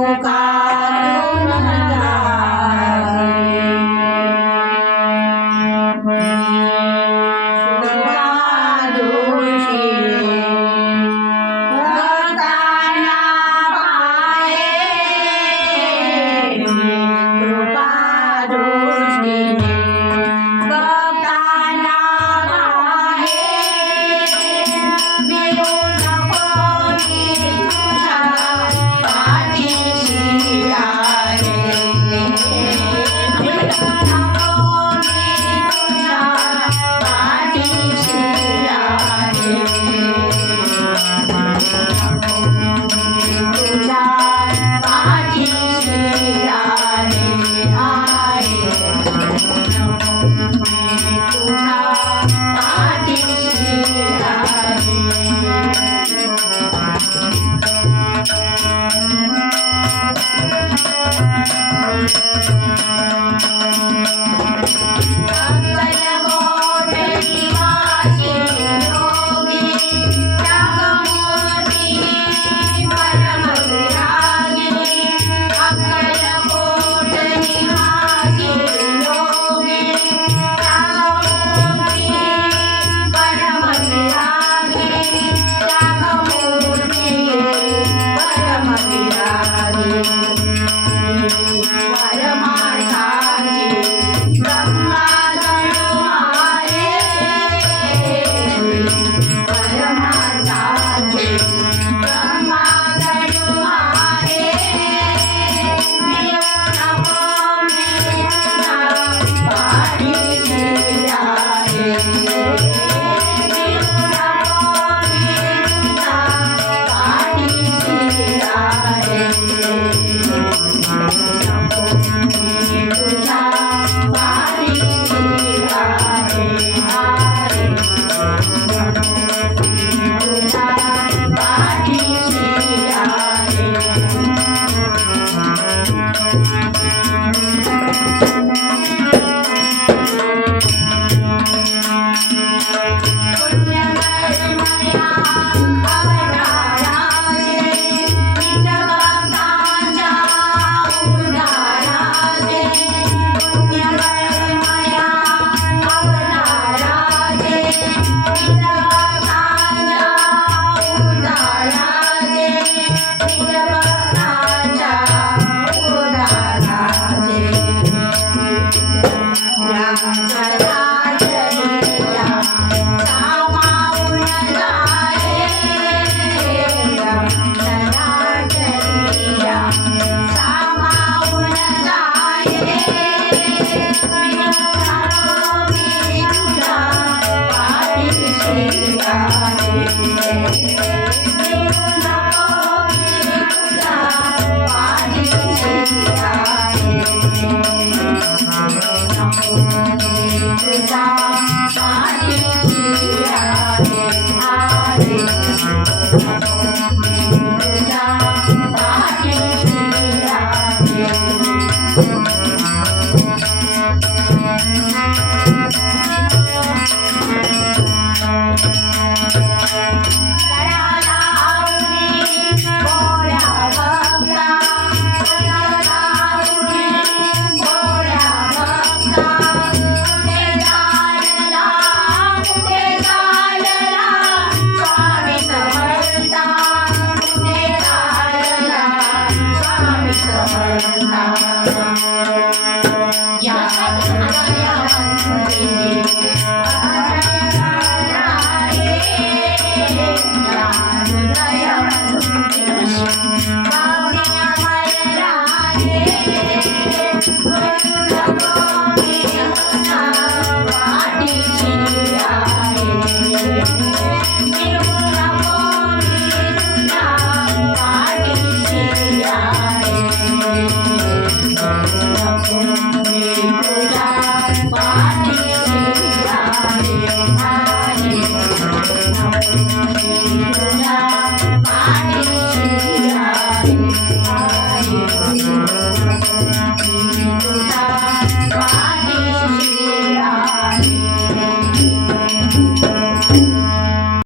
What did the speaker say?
নৌকা Thank you.